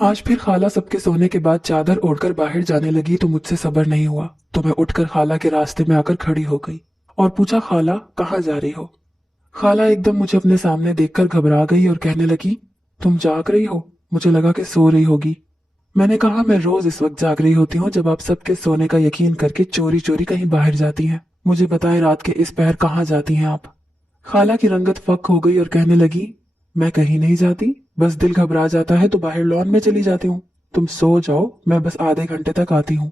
आज फिर खाला सबके सोने के बाद चादर ओढ़कर बाहर जाने लगी तो मुझसे सब्र नहीं हुआ, तो मैं उठकर खाला के रास्ते में आकर खड़ी हो गई और पूछा, खाला कहाँ जा रही हो? खाला एकदम मुझे अपने सामने देखकर घबरा गई और कहने लगी, तुम जाग रही हो? मुझे लगा कि सो रही होगी। मैंने कहा, मैं रोज इस वक्त जाग रही होती हूँ जब आप सबके सोने का यकीन करके चोरी चोरी कहीं बाहर जाती हैं। मुझे बताएं, रात के इस पहर कहाँ जाती हैं आप? खाला की रंगत फक हो गई और कहने लगी, मैं कहीं नहीं जाती, बस दिल घबरा जाता है तो बाहर लॉन में चली जाती हूँ। तुम सो जाओ, मैं बस आधे घंटे तक आती हूँ।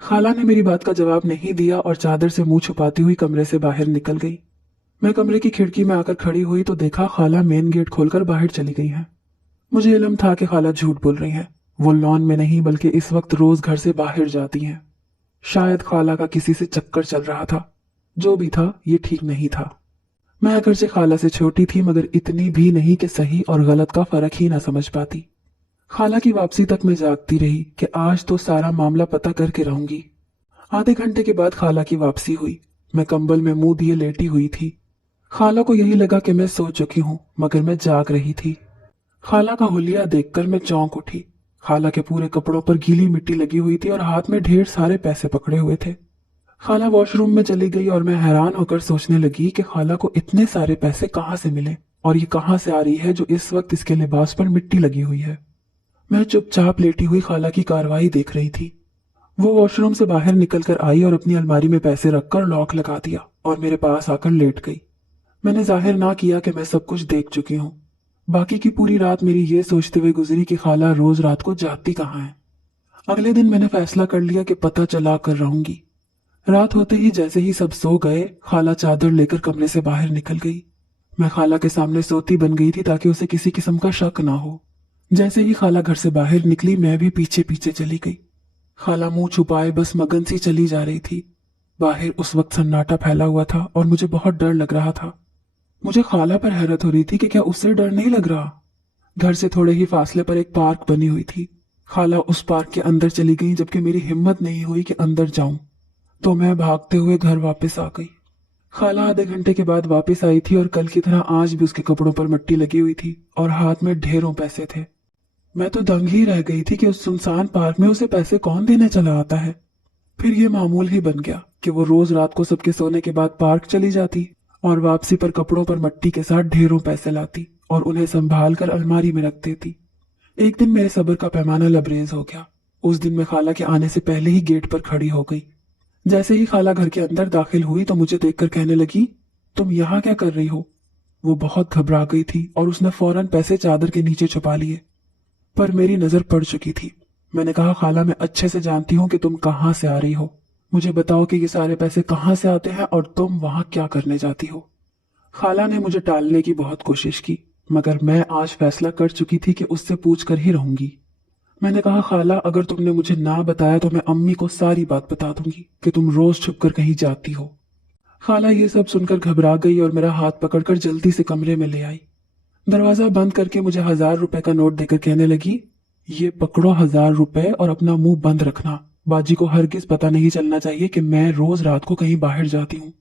खाला ने मेरी बात का जवाब नहीं दिया और चादर से मुंह छुपाती हुई कमरे से बाहर निकल गई। मैं कमरे की खिड़की में आकर खड़ी हुई तो देखा खाला मेन गेट खोलकर बाहर चली गई है। मुझे इल्म था कि खाला झूठ बोल रही हैं। वो लॉन में नहीं बल्कि इस वक्त रोज घर से बाहर जाती हैं। शायद खाला का किसी से चक्कर चल रहा था। जो भी था, ये ठीक नहीं था। मैं अगरचे खाला से छोटी थी मगर इतनी भी नहीं कि सही और गलत का फर्क ही ना समझ पाती। खाला की वापसी तक मैं जागती रही कि आज तो सारा मामला पता करके रहूंगी। आधे घंटे के बाद खाला की वापसी हुई। मैं कंबल में मुंह दिए लेटी हुई थी। खाला को यही लगा कि मैं सो चुकी हूँ मगर मैं जाग रही थी। खाला का हुलिया देखकर मैं चौंक उठी। खाला के पूरे कपड़ों पर गीली मिट्टी लगी हुई थी और हाथ में ढेर सारे पैसे पकड़े हुए थे। खाला वॉशरूम में चली गई और मैं हैरान होकर सोचने लगी कि खाला को इतने सारे पैसे कहाँ से मिले और ये कहाँ से आ रही है जो इस वक्त इसके लिबास पर मिट्टी लगी हुई है। मैं चुपचाप लेटी हुई खाला की कार्रवाई देख रही थी। वो वॉशरूम से बाहर निकलकर आई और अपनी अलमारी में पैसे रखकर लॉक लगा दिया और मेरे पास आकर लेट गई। मैंने जाहिर ना किया कि मैं सब कुछ देख चुकी हूँ। बाकी की पूरी रात मेरी ये सोचते हुए गुजरी कि खाला रोज रात को जाती कहाँ है। अगले दिन मैंने फैसला कर लिया कि पता चला कर रहूंगी। रात होते ही जैसे ही सब सो गए, खाला चादर लेकर कमरे से बाहर निकल गई। मैं खाला के सामने सोती बन गई थी ताकि उसे किसी किस्म का शक ना हो। जैसे ही खाला घर से बाहर निकली, मैं भी पीछे पीछे चली गई। खाला मुंह छुपाए बस मगन सी चली जा रही थी। बाहर उस वक्त सन्नाटा फैला हुआ था और मुझे बहुत डर लग रहा था। मुझे खाला पर हैरत हो रही थी कि क्या उससे डर नहीं लग रहा। घर से थोड़े ही फासले पर एक पार्क बनी हुई थी। खाला उस पार्क के अंदर चली गई जबकि मेरी हिम्मत नहीं हुई कि अंदर जाऊं, तो मैं भागते हुए घर वापस आ गई। खाला आधे घंटे के बाद वापस आई थी और कल की तरह आज भी उसके कपड़ों पर मिट्टी लगी हुई थी और हाथ में ढेरों पैसे थे। मैं तो दंग ही रह गई थी कि उस सुनसान पार्क में उसे पैसे कौन देने चला आता है। फिर ये मामूल ही बन गया कि वो रोज रात को सबके सोने के बाद पार्क चली जाती और वापसी पर कपड़ों पर मिट्टी के साथ ढेरों पैसे लाती और उन्हें संभाल कर अलमारी में रख देती। एक दिन मेरे सब्र का पैमाना लबरेज हो गया। उस दिन मैं खाला के आने से पहले ही गेट पर खड़ी हो गई। जैसे ही खाला घर के अंदर दाखिल हुई तो मुझे देखकर कहने लगी, तुम यहाँ क्या कर रही हो? वो बहुत घबरा गई थी और उसने फौरन पैसे चादर के नीचे छुपा लिए, पर मेरी नजर पड़ चुकी थी। मैंने कहा, खाला मैं अच्छे से जानती हूँ कि तुम कहाँ से आ रही हो। मुझे बताओ कि ये सारे पैसे कहाँ से आते हैं और तुम वहां क्या करने जाती हो। खाला ने मुझे टालने की बहुत कोशिश की मगर मैं आज फैसला कर चुकी थी कि उससे पूछ कर ही रहूंगी। मैंने कहा, खाला अगर तुमने मुझे ना बताया तो मैं अम्मी को सारी बात बता दूंगी कि तुम रोज छुप कर कहीं जाती हो। खाला ये सब सुनकर घबरा गई और मेरा हाथ पकड़कर जल्दी से कमरे में ले आई। दरवाजा बंद करके मुझे 1000 रुपए का नोट देकर कहने लगी, ये पकड़ो 1000 रुपए और अपना मुंह बंद रखना। बाजी को हरगिज पता नहीं चलना चाहिए कि मैं रोज रात को कहीं बाहर जाती हूँ।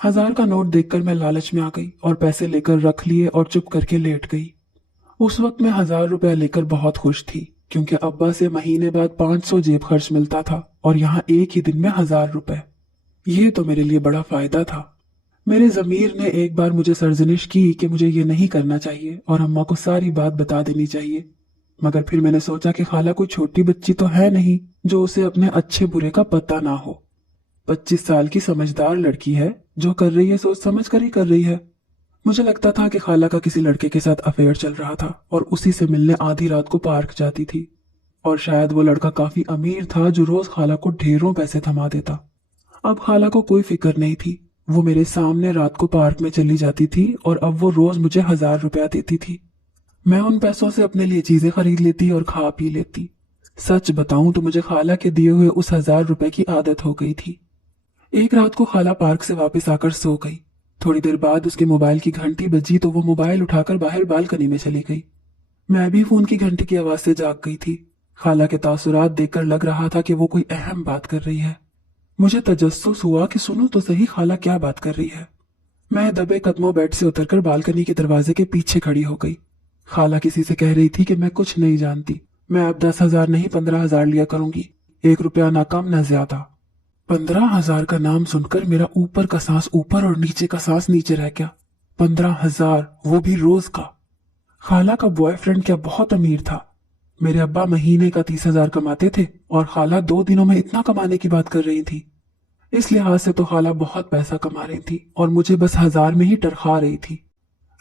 1000 का नोट देखकर मैं लालच में आ गई और पैसे लेकर रख लिए और चुप करके लेट गई। उस वक्त मैं 1000 रुपए लेकर बहुत खुश थी क्योंकि अब्बा से महीने बाद 500 जेब खर्च मिलता था और यहाँ एक ही दिन में 1000 रुपए। ये तो मेरे लिए बड़ा फायदा था। मेरे जमीर ने एक बार मुझे सरजनिश की कि मुझे ये नहीं करना चाहिए और अम्मा को सारी बात बता देनी चाहिए, मगर फिर मैंने सोचा कि खाला कोई छोटी बच्ची तो है नहीं जो उसे अपने अच्छे बुरे का पता ना हो। 25 साल की समझदार लड़की है, जो कर रही है सोच समझ कर ही कर रही है। मुझे लगता था कि खाला का किसी लड़के के साथ अफेयर चल रहा था और उसी से मिलने आधी रात को पार्क जाती थी, और शायद वो लड़का काफी अमीर था जो रोज खाला को ढेरों पैसे थमा देता। अब खाला को कोई फिक्र नहीं थी। वो मेरे सामने रात को पार्क में चली जाती थी और अब वो रोज मुझे 1000 रुपया देती थी। मैं उन पैसों से अपने लिए चीजें खरीद लेती और खा पी लेती। सच बताऊं तो मुझे खाला के दिए हुए उस 1000 रुपए की आदत हो गई थी। एक रात को खाला पार्क से वापस आकर सो गई। थोड़ी देर बाद उसके मोबाइल की घंटी बजी तो वो मोबाइल उठाकर बाहर बालकनी में चली गई। मैं भी फोन की घंटी की आवाज से जाग गई थी। खाला के तासुरात देखकर लग रहा था कि वो कोई अहम बात कर रही है। मुझे तजस्सुस हुआ कि सुनो तो सही खाला क्या बात कर रही है। मैं दबे कदमों बेड से उतरकर बालकनी के दरवाजे के पीछे खड़ी हो गई। खाला किसी से कह रही थी कि मैं कुछ नहीं जानती, मैं अब 10,000 नहीं 15,000 लिया करूंगी, 1 रुपया ना कम ना ज्यादा। 15,000 का नाम सुनकर मेरा ऊपर का सांस ऊपर और नीचे का सांस नीचे रह गया। 15,000, वो भी रोज का। खाला का बॉयफ्रेंड क्या बहुत अमीर था। मेरे अब्बा महीने का 30,000 कमाते थे और खाला 2 दिनों में इतना कमाने की बात कर रही थी। इस लिहाज से तो खाला बहुत पैसा कमा रही थी और मुझे बस 1,000 में ही टरखा रही थी।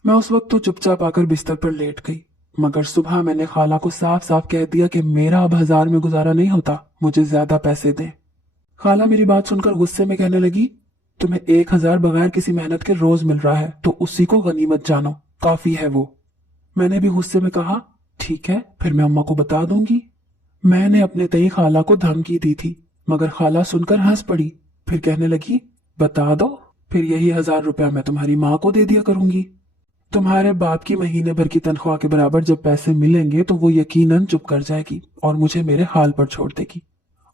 मैं उस वक्त तो चुपचाप आकर बिस्तर पर लेट गई, मगर सुबह मैंने खाला को साफ साफ कह दिया कि मेरा अब 1,000 में गुजारा नहीं होता, मुझे ज्यादा पैसे दें। खाला मेरी बात सुनकर गुस्से में कहने लगी, तुम्हें 1,000 बगैर किसी मेहनत के रोज मिल रहा है तो उसी को गनीमत जानो, काफी है वो। मैंने भी गुस्से में कहा, ठीक है, फिर मैं अम्मा को बता दूंगी। मैंने अपने तई खाला को धमकी दी थी, मगर खाला सुनकर हंस पड़ी। फिर कहने लगी, बता दो, फिर यही 1,000 रुपया मैं तुम्हारी माँ को दे दिया करूंगी। तुम्हारे बाप की महीने भर की तनख्वाह के बराबर जब पैसे मिलेंगे तो वो यकीनन चुप कर जाएगी और मुझे मेरे हाल पर छोड़ देगी।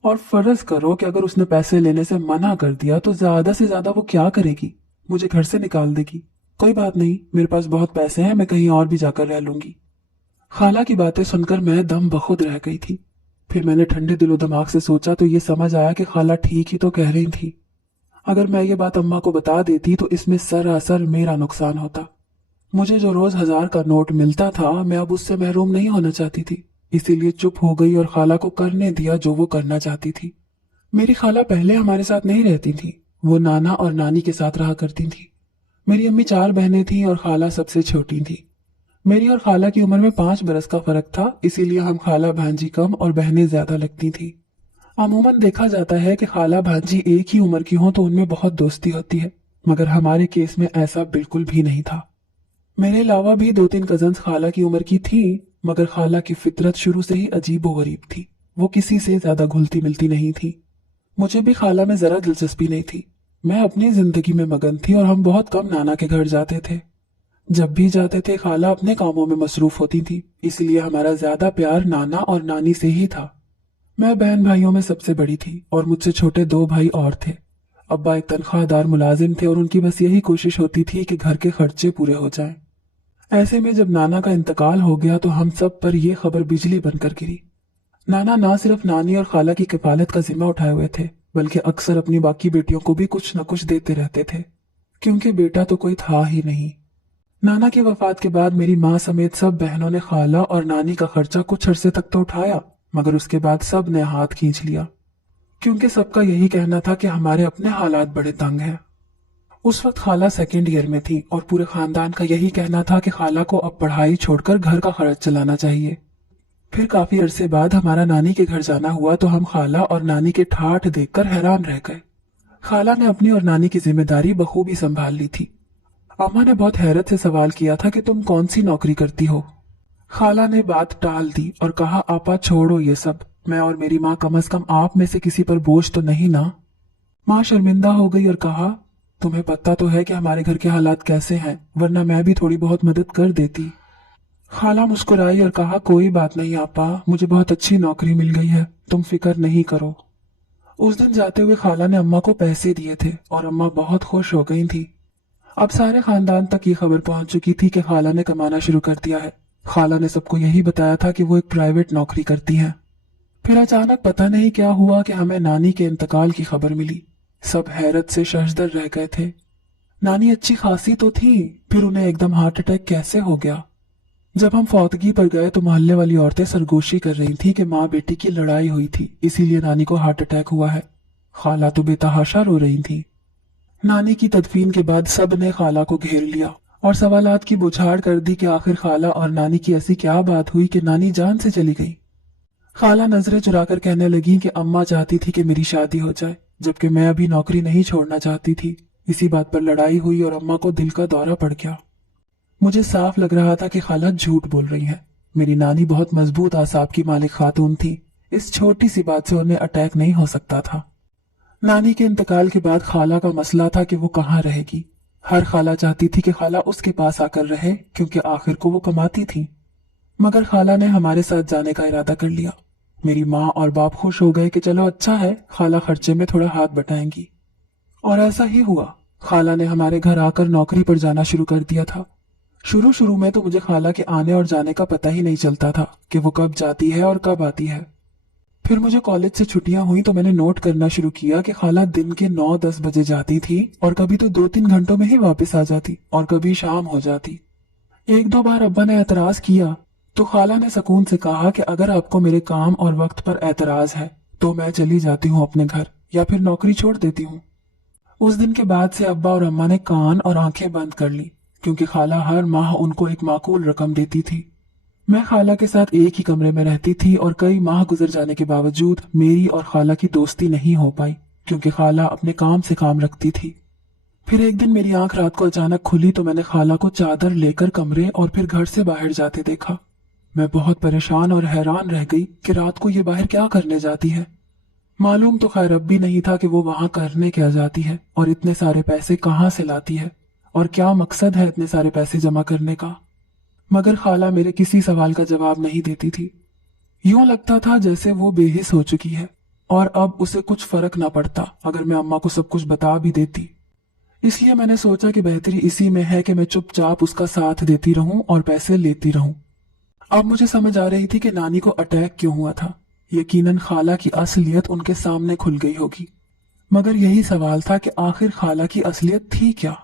और फर्ज करो कि अगर उसने पैसे लेने से मना कर दिया तो ज्यादा से ज्यादा वो क्या करेगी, मुझे घर से निकाल देगी। कोई बात नहीं, मेरे पास बहुत पैसे हैं, मैं कहीं और भी जाकर रह लूंगी। खाला की बातें सुनकर मैं दम बखुद रह गई थी। फिर मैंने ठंडे दिलो दिमाग से सोचा तो ये समझ आया कि खाला ठीक ही तो कह रही थी। अगर मैं ये बात अम्मा को बता देती तो इसमें सरासर मेरा नुकसान होता। मुझे जो रोज 1,000 का नोट मिलता था, मैं अब उससे महरूम नहीं होना चाहती थी, इसीलिए चुप हो गई और खाला को करने दिया जो वो करना चाहती थी। मेरी खाला पहले हमारे साथ नहीं रहती थी, वो नाना और नानी के साथ रहा करती थी। मेरी अम्मी 4 बहनें थीं और खाला सबसे छोटी थी। मेरी और खाला की उम्र में 5 बरस का फर्क था, इसीलिए हम खाला भांजी कम और बहनें ज्यादा लगती थी। अमूमन देखा जाता है कि खाला भांजी एक ही उम्र की हो तो उनमें बहुत दोस्ती होती है, मगर हमारे केस में ऐसा बिल्कुल भी नहीं था। मेरे अलावा भी 2-3 कजन्स खाला की उम्र की थी, मगर खाला की फितरत शुरू से ही अजीबोगरीब थी। वो किसी से ज्यादा घुलती मिलती नहीं थी। मुझे भी खाला में जरा दिलचस्पी नहीं थी। मैं अपनी जिंदगी में मगन थी और हम बहुत कम नाना के घर जाते थे। जब भी जाते थे खाला अपने कामों में मसरूफ होती थी, इसलिए हमारा ज्यादा प्यार नाना और नानी से ही था। मैं बहन भाइयों में सबसे बड़ी थी और मुझसे छोटे 2 भाई और थे। अब्बा एक तनख्वाहदार मुलाजिम थे और उनकी बस यही कोशिश होती थी कि घर के खर्चे पूरे हो जाएं। ऐसे में जब नाना का इंतकाल हो गया तो हम सब पर यह खबर बिजली बनकर गिरी। नाना ना सिर्फ नानी और खाला की किफालत का जिम्मा उठाए हुए थे, बल्कि अक्सर अपनी बाकी बेटियों को भी कुछ न कुछ देते रहते थे, क्योंकि बेटा तो कोई था ही नहीं। नाना की वफात के बाद मेरी माँ समेत सब बहनों ने खाला और नानी का खर्चा कुछ अरसे तक तो उठाया, मगर उसके बाद सब ने हाथ खींच लिया, क्योंकि सबका यही कहना था कि हमारे अपने हालात बड़े तंग हैं। उस वक्त खाला 2nd ईयर में थी और पूरे खानदान का यही कहना था कि खाला को अब पढ़ाई छोड़कर घर का खर्च चलाना चाहिए। फिर काफी अरसे बाद हमारा नानी के घर जाना हुआ तो हम खाला और नानी के ठाठ देखकर हैरान रह गए। खाला ने अपनी और नानी की जिम्मेदारी बखूबी संभाल ली थी। अम्मा ने बहुत हैरत से सवाल किया था कि तुम कौन सी नौकरी करती हो। खाला ने बात टाल दी और कहा, आपा छोड़ो ये सब, मैं और मेरी माँ कम से कम आप में से किसी पर बोझ तो नहीं ना। माँ शर्मिंदा हो गई और कहा, तुम्हें पता तो है कि हमारे घर के हालात कैसे हैं, वरना मैं भी थोड़ी बहुत मदद कर देती। खाला मुस्कुराई और कहा, कोई बात नहीं आपा, मुझे बहुत अच्छी नौकरी मिल गई है, तुम फिक्र नहीं करो। उस दिन जाते हुए खाला ने अम्मा को पैसे दिए थे और अम्मा बहुत खुश हो गई थी। अब सारे खानदान तक ये खबर पहुंच चुकी थी कि खाला ने कमाना शुरू कर दिया है। खाला ने सबको यही बताया था कि वो एक प्राइवेट नौकरी करती हैं। फिर अचानक पता नहीं क्या हुआ कि हमें नानी के इंतकाल की खबर मिली। सब हैरत से शशदर रह गए थे। नानी अच्छी खासी तो थी, फिर उन्हें एकदम हार्ट अटैक कैसे हो गया। जब हम फौतगी पर गए तो मोहल्ले वाली औरतें सरगोशी कर रही थी कि माँ बेटी की लड़ाई हुई थी, इसीलिए नानी को हार्ट अटैक हुआ है। खाला तो बेतहाशा रो रही थी। नानी की तदफीन के बाद सब ने खाला को घेर लिया और सवालात की बुछाड़ कर दी कि आखिर खाला और नानी की ऐसी क्या बात हुई कि नानी जान से चली गई। खाला नजरें चुराकर कहने लगी कि अम्मा चाहती थी कि मेरी शादी हो जाए, जबकि मैं अभी नौकरी नहीं छोड़ना चाहती थी। इसी बात पर लड़ाई हुई और अम्मा को दिल का दौरा पड़ गया। मुझे साफ लग रहा था कि खाला झूठ बोल रही है। मेरी नानी बहुत मजबूत आसाब की मालिक खातून थी, इस छोटी सी बात से उन्हें अटैक नहीं हो सकता था। नानी के इंतकाल के बाद खाला का मसला था कि वो कहाँ रहेगी। हर खाला चाहती थी कि खाला उसके पास आकर रहे, क्योंकि आखिर को वो कमाती थी। मगर खाला ने हमारे साथ जाने का इरादा कर लिया। मेरी माँ और बाप खुश हो गए कि चलो अच्छा है, खाला खर्चे में थोड़ा हाथ बटाएंगी। और ऐसा ही हुआ। खाला ने हमारे घर आकर नौकरी पर जाना शुरू कर दिया था। शुरू शुरू में तो मुझे खाला के आने और जाने का पता ही नहीं चलता था कि वो कब जाती है और कब आती है। फिर मुझे कॉलेज से छुट्टियां हुई तो मैंने नोट करना शुरू किया कि खाला दिन के 9-10 बजे जाती थी और कभी तो 2-3 घंटों में ही वापस आ जाती और कभी शाम हो जाती। एक दो बार अब्बा ने एतराज किया तो खाला ने सुकून से कहा कि अगर आपको मेरे काम और वक्त पर एतराज है तो मैं चली जाती हूँ अपने घर या फिर नौकरी छोड़ देती हूँ। उस दिन के बाद से अब्बा और अम्मा ने कान और आंखें बंद कर ली क्योंकि खाला हर माह उनको एक माकूल रकम देती थी। मैं खाला के साथ एक ही कमरे में रहती थी और कई माह गुजर जाने के बावजूद मेरी और खाला की दोस्ती नहीं हो पाई क्योंकि खाला अपने काम से काम रखती थी। फिर एक दिन मेरी आंख रात को अचानक खुली तो मैंने खाला को चादर लेकर कमरे और फिर घर से बाहर जाते देखा। मैं बहुत परेशान और हैरान रह गई कि रात को ये बाहर क्या करने जाती है। मालूम तो खैर अब भी नहीं था कि वो वहां करने क्या जाती है और इतने सारे पैसे कहाँ से लाती है और क्या मकसद है इतने सारे पैसे जमा करने का। मगर खाला मेरे किसी सवाल का जवाब नहीं देती थी। यूं लगता था जैसे वो बेहिस हो चुकी है और अब उसे कुछ फर्क ना पड़ता अगर मैं अम्मा को सब कुछ बता भी देती। इसलिए मैंने सोचा कि बेहतरी इसी में है कि मैं चुपचाप उसका साथ देती रहूं और पैसे लेती रहूं। अब मुझे समझ आ रही थी कि नानी को अटैक क्यों हुआ था। यकीनन खाला की असलियत उनके सामने खुल गई होगी। मगर यही सवाल था कि आखिर खाला की असलियत थी क्या।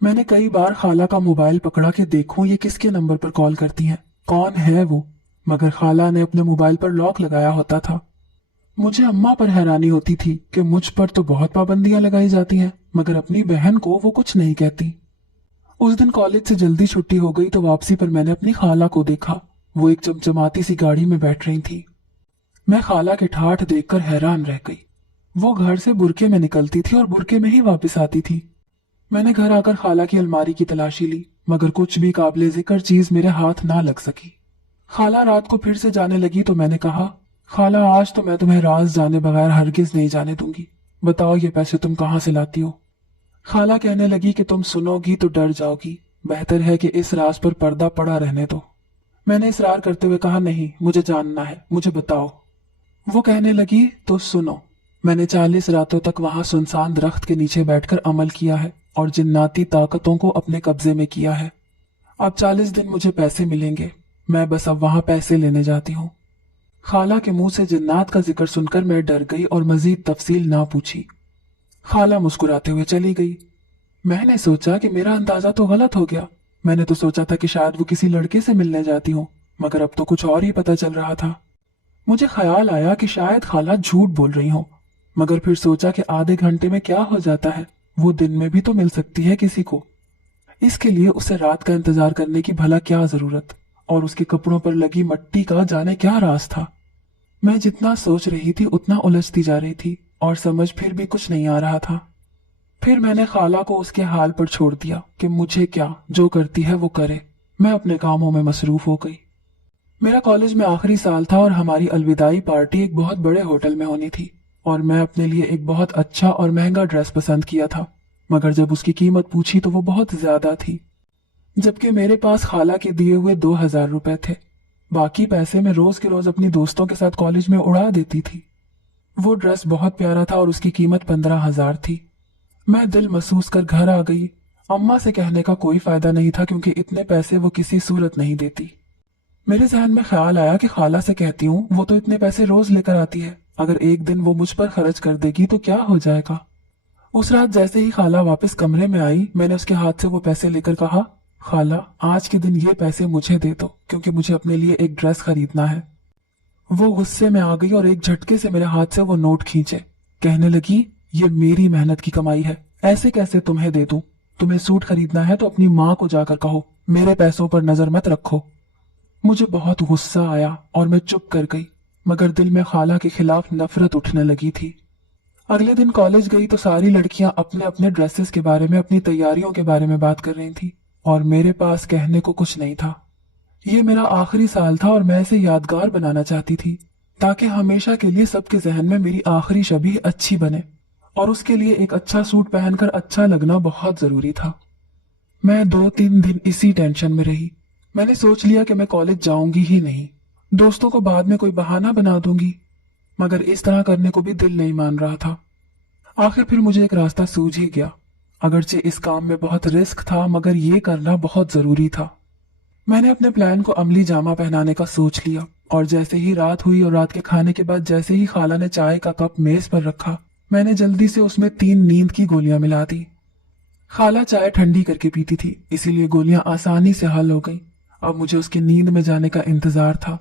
मैंने कई बार खाला का मोबाइल पकड़ा कि देखूं ये किसके नंबर पर कॉल करती हैं, कौन है वो, मगर खाला ने अपने मोबाइल पर लॉक लगाया होता था। मुझे अम्मा पर हैरानी होती थी कि मुझ पर तो बहुत पाबंदियां लगाई जाती हैं मगर अपनी बहन को वो कुछ नहीं कहती। उस दिन कॉलेज से जल्दी छुट्टी हो गई तो वापसी पर मैंने अपनी खाला को देखा। वो एक चमचमाती सी गाड़ी में बैठ रही थी। मैं खाला के ठाठ देखकर हैरान रह गई। वो घर से बुरके में निकलती थी और बुरके में ही वापस आती थी। मैंने घर आकर खाला की अलमारी की तलाशी ली मगर कुछ भी काबिले जिक्र चीज मेरे हाथ ना लग सकी। खाला रात को फिर से जाने लगी तो मैंने कहा, खाला आज तो मैं तुम्हें राज जाने बगैर हरगिज नहीं जाने दूंगी। बताओ ये पैसे तुम कहाँ से लाती हो। खाला कहने लगी कि तुम सुनोगी तो डर जाओगी, बेहतर है कि इस राज पर पर्दा पड़ा रहने दो। मैंने इसरार करते हुए कहा, नहीं मुझे जानना है, मुझे बताओ। वो कहने लगी, तो सुनो। मैंने 40 रातों तक वहां सुनसान दरख्त के नीचे बैठकर अमल किया है और जिन्नाती ताकतों को अपने कब्जे में किया है। अब 40 दिन मुझे पैसे मिलेंगे। मैं बस अब वहां पैसे लेने जाती हूँ। खाला के मुंह से जिन्नात का जिक्र सुनकर मैं डर गई और मजीद तफसील ना पूछी। खाला मुस्कुराते हुए चली गई। मैंने सोचा कि मेरा अंदाजा तो गलत हो गया। मैंने तो सोचा था कि शायद वो किसी लड़के से मिलने जाती हो, मगर अब तो कुछ और ही पता चल रहा था। मुझे ख्याल आया कि शायद खाला झूठ बोल रही हो, मगर फिर सोचा कि आधे घंटे में क्या हो जाता है, वो दिन में भी तो मिल सकती है किसी को। इसके लिए उसे रात का इंतजार करने की भला क्या जरूरत, और उसके कपड़ों पर लगी मट्टी का जाने क्या राज था। मैं जितना सोच रही थी उतना उलझती जा रही थी और समझ फिर भी कुछ नहीं आ रहा था। फिर मैंने खाला को उसके हाल पर छोड़ दिया कि मुझे क्या, जो करती है वो करे। मैं अपने कामों में मसरूफ हो गई। मेरा कॉलेज में आखिरी साल था और हमारी अलविदाई पार्टी एक बहुत बड़े होटल में होनी थी और मैं अपने लिए एक बहुत अच्छा और महंगा ड्रेस पसंद किया था, मगर जब उसकी कीमत पूछी तो वो बहुत ज्यादा थी, जबकि मेरे पास खाला के दिए हुए 2000 रुपए थे। बाकी पैसे मैं रोज के रोज अपनी दोस्तों के साथ कॉलेज में उड़ा देती थी। वो ड्रेस बहुत प्यारा था और उसकी कीमत 15,000 थी। मैं दिल महसूस कर घर आ गई। अम्मा से कहने का कोई फायदा नहीं था क्योंकि इतने पैसे वो किसी सूरत नहीं देती। मेरे जहन में ख्याल आया कि खाला से कहती हूँ, वो तो इतने पैसे रोज लेकर आती है, अगर एक दिन वो मुझ पर खर्च कर देगी तो क्या हो जाएगा। उस रात जैसे ही खाला वापस कमरे में आई, मैंने उसके हाथ से वो पैसे लेकर कहा, खाला आज के दिन ये पैसे मुझे दे दो क्योंकि मुझे अपने लिए एक ड्रेस खरीदना है। वो गुस्से में आ गई और एक झटके से मेरे हाथ से वो नोट खींचे। कहने लगी, ये मेरी मेहनत की कमाई है, ऐसे कैसे तुम्हें दे दूं। तुम्हें सूट खरीदना है तो अपनी माँ को जाकर कहो, मेरे पैसों पर नजर मत रखो। मुझे बहुत गुस्सा आया और मैं चुप कर गई, मगर दिल में खाला के खिलाफ नफरत उठने लगी थी। अगले दिन कॉलेज गई तो सारी लड़कियां अपने अपने ड्रेसेस के बारे में, अपनी तैयारियों के बारे में बात कर रही थी और मेरे पास कहने को कुछ नहीं था। ये मेरा आखिरी साल था और मैं इसे यादगार बनाना चाहती थी ताकि हमेशा के लिए सबके जहन में मेरी आखिरी शबीह अच्छी बने, और उसके लिए एक अच्छा सूट पहनकर अच्छा लगना बहुत जरूरी था। मैं 2-3 दिन इसी टेंशन में रही। मैंने सोच लिया कि मैं कॉलेज जाऊंगी ही नहीं, दोस्तों को बाद में कोई बहाना बना दूंगी, मगर इस तरह करने को भी दिल नहीं मान रहा था। आखिर फिर मुझे एक रास्ता सूझ ही गया। अगरचे इस काम में बहुत रिस्क था, मगर ये करना बहुत जरूरी था। मैंने अपने प्लान को अमली जामा पहनाने का सोच लिया, और जैसे ही रात हुई और रात के खाने के बाद जैसे ही खाला ने चाय का कप मेज पर रखा, मैंने जल्दी से उसमें 3 नींद की गोलियां मिला दी। खाला चाय ठंडी करके पीती थी, इसीलिए गोलियां आसानी से हल हो गई। अब मुझे उसकी नींद में जाने का इंतजार था।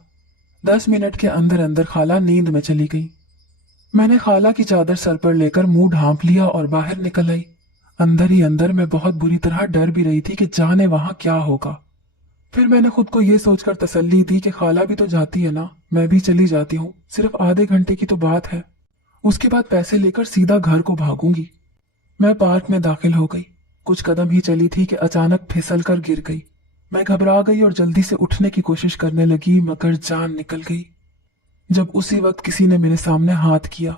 10 मिनट के अंदर अंदर खाला नींद में चली गई। मैंने खाला की चादर सर पर लेकर मुंह ढांप लिया और बाहर निकल आई। अंदर ही अंदर मैं बहुत बुरी तरह डर भी रही थी कि जाने वहां क्या होगा। फिर मैंने खुद को ये सोचकर तसल्ली दी कि खाला भी तो जाती है ना, मैं भी चली जाती हूँ, सिर्फ आधे घंटे की तो बात है। उसके बाद पैसे लेकर सीधा घर को भागूंगी। मैं पार्क में दाखिल हो गई। कुछ कदम ही चली थी कि अचानक फिसल कर गिर गई। मैं घबरा गई और जल्दी से उठने की कोशिश करने लगी, मगर जान निकल गई। जब उसी वक्त किसी ने मेरे सामने हाथ किया,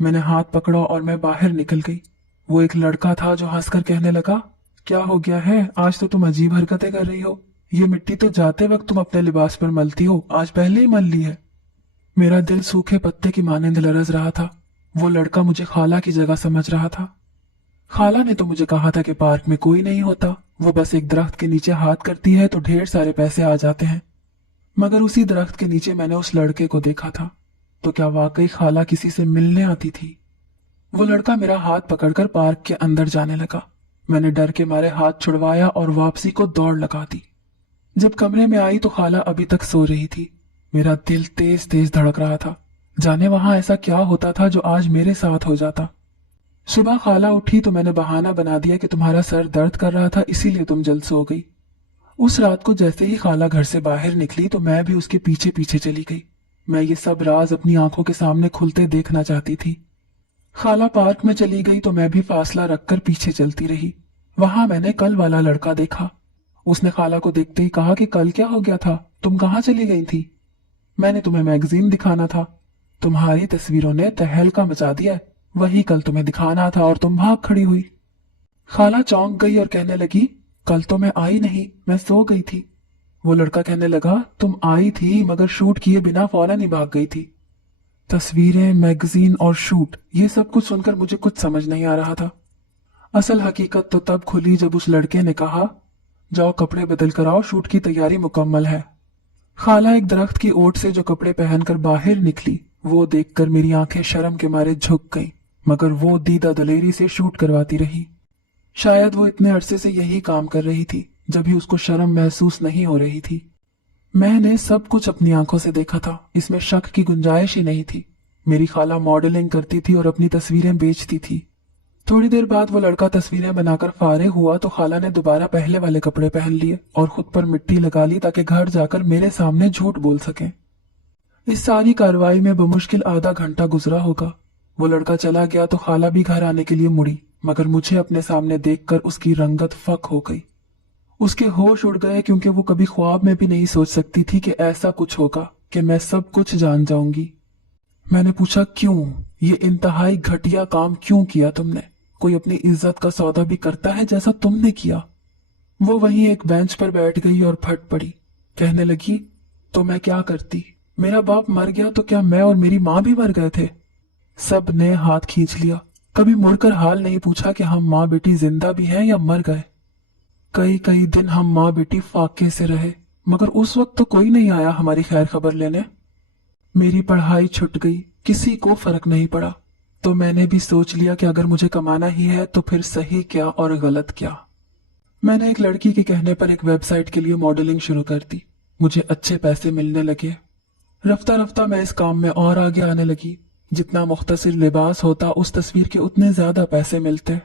मैंने हाथ पकड़ा और मैं बाहर निकल गई। वो एक लड़का था जो हंसकर कहने लगा, क्या हो गया है, आज तो तुम अजीब हरकतें कर रही हो। ये मिट्टी तो जाते वक्त तुम अपने लिबास पर मलती हो, आज पहले ही मल ली है। मेरा दिल सूखे पत्ते की मानिंद लरज रहा था। वो लड़का मुझे खाला की जगह समझ रहा था। खाला ने तो मुझे कहा था कि पार्क में कोई नहीं होता, वो बस एक दरख्त के नीचे हाथ करती है तो ढेर सारे पैसे आ जाते हैं। मगर उसी दरख्त के नीचे मैंने उस लड़के को देखा था। तो क्या वाकई खाला किसी से मिलने आती थी? वो लड़का मेरा हाथ पकड़कर पार्क के अंदर जाने लगा। मैंने डर के मारे हाथ छुड़वाया और वापसी को दौड़ लगा दी। जब कमरे में आई तो खाला अभी तक सो रही थी। मेरा दिल तेज तेज धड़क रहा था। जाने वहां ऐसा क्या होता था जो आज मेरे साथ हो जाता। सुबह खाला उठी तो मैंने बहाना बना दिया कि तुम्हारा सर दर्द कर रहा था, इसीलिए तुम जल्द सो गई। उस रात को जैसे ही खाला घर से बाहर निकली तो मैं भी उसके पीछे पीछे चली गई। मैं ये सब राज अपनी आंखों के सामने खुलते देखना चाहती थी। खाला पार्क में चली गई तो मैं भी फासला रखकर पीछे चलती रही। वहां मैंने कल वाला लड़का देखा। उसने खाला को देखते ही कहा कि कल क्या हो गया था, तुम कहाँ चली गई थी? मैंने तुम्हें मैगजीन दिखाना था, तुम्हारी तस्वीरों ने तहलका मचा दिया, वही कल तुम्हें दिखाना था और तुम भाग खड़ी हुई। खाला चौंक गई और कहने लगी, कल तो मैं आई नहीं, मैं सो गई थी। वो लड़का कहने लगा, तुम आई थी मगर शूट किए बिना फौरन ही भाग गई थी। तस्वीरें, मैगजीन और शूट, ये सब कुछ सुनकर मुझे कुछ समझ नहीं आ रहा था। असल हकीकत तो तब खुली जब उस लड़के ने कहा, जाओ कपड़े बदल कर आओ, शूट की तैयारी मुकम्मल है। खाला एक दरख्त की ओट से जो कपड़े पहनकर बाहर निकली, वो देखकर मेरी आंखें शर्म के मारे झुक गईं, मगर वो दीदा दलेरी से शूट करवाती रही। शायद वो इतने अरसे से यही काम कर रही थी, जब भी उसको शर्म महसूस नहीं हो रही थी। मैंने सब कुछ अपनी आंखों से देखा था, इसमें शक की गुंजाइश ही नहीं थी। मेरी खाला मॉडलिंग करती थी और अपनी तस्वीरें बेचती थी। थोड़ी देर बाद वो लड़का तस्वीरें बनाकर फारिग हुआ तो खाला ने दोबारा पहले वाले कपड़े पहन लिए और खुद पर मिट्टी लगा ली ताकि घर जाकर मेरे सामने झूठ बोल सके। इस सारी कार्रवाई में बमुश्किल आधा घंटा गुजरा होगा। वो लड़का चला गया तो खाला भी घर आने के लिए मुड़ी, मगर मुझे अपने सामने देखकर उसकी रंगत फक हो गई। उसके होश उड़ गए, क्योंकि वो कभी ख्वाब में भी नहीं सोच सकती थी कि ऐसा कुछ होगा कि मैं सब कुछ जान जाऊंगी। मैंने पूछा, क्यों? ये इंतहाई घटिया काम क्यों किया तुमने? कोई अपनी इज्जत का सौदा भी करता है जैसा तुमने किया? वो वहीं एक बेंच पर बैठ गई और फट पड़ी। कहने लगी, तो मैं क्या करती? मेरा बाप मर गया तो क्या मैं और मेरी माँ भी मर गए थे? सब ने हाथ खींच लिया। कभी मुड़कर हाल नहीं पूछा कि हम माँ बेटी जिंदा भी हैं या मर गए। कई कई दिन हम माँ बेटी फाके से रहे, मगर उस वक्त तो कोई नहीं आया हमारी खैर खबर लेने। मेरी पढ़ाई छूट गई, किसी को फर्क नहीं पड़ा। तो मैंने भी सोच लिया कि अगर मुझे कमाना ही है तो फिर सही क्या और गलत क्या। मैंने एक लड़की के कहने पर एक वेबसाइट के लिए मॉडलिंग शुरू कर दी। मुझे अच्छे पैसे मिलने लगे। रफ्ता रफ्ता मैं इस काम में और आगे आने लगी। जितना मुख्तसिर लिबास होता उस तस्वीर के उतने ज्यादा पैसे मिलते।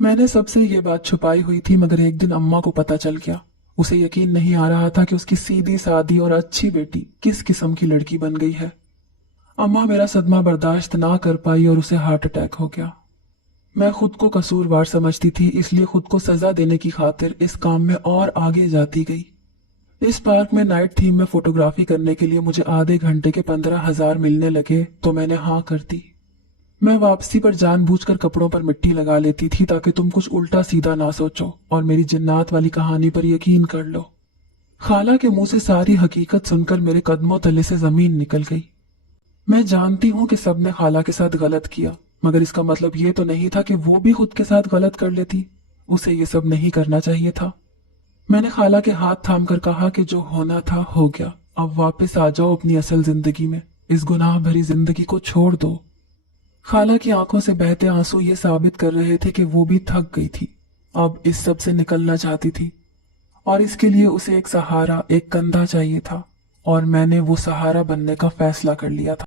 मैंने सबसे ये बात छुपाई हुई थी, मगर एक दिन अम्मा को पता चल गया। उसे यकीन नहीं आ रहा था कि उसकी सीधी सादी और अच्छी बेटी किस किस्म की लड़की बन गई है। अम्मा मेरा सदमा बर्दाश्त ना कर पाई और उसे हार्ट अटैक हो गया। मैं खुद को कसूरवार समझती थी, इसलिए खुद को सजा देने की खातिर इस काम में और आगे जाती गई। इस पार्क में नाइट थीम में फोटोग्राफी करने के लिए मुझे आधे घंटे के 15,000 मिलने लगे तो मैंने हाँ कर दी। मैं वापसी पर जानबूझकर कपड़ों पर मिट्टी लगा लेती थी ताकि तुम कुछ उल्टा सीधा ना सोचो और मेरी जिन्नात वाली कहानी पर यकीन कर लो। खाला के मुंह से सारी हकीकत सुनकर मेरे कदमों तले से जमीन निकल गई। मैं जानती हूं कि सबने खाला के साथ गलत किया, मगर इसका मतलब ये तो नहीं था कि वो भी खुद के साथ गलत कर लेती। उसे ये सब नहीं करना चाहिए था। मैंने खाला के हाथ थाम कर कहा कि जो होना था हो गया, अब वापस आ जाओ अपनी असल जिंदगी में, इस गुनाह भरी जिंदगी को छोड़ दो। खाला की आंखों से बहते आंसू ये साबित कर रहे थे कि वो भी थक गई थी, अब इस सब से निकलना चाहती थी, और इसके लिए उसे एक सहारा, एक कंधा चाहिए था, और मैंने वो सहारा बनने का फैसला कर लिया था।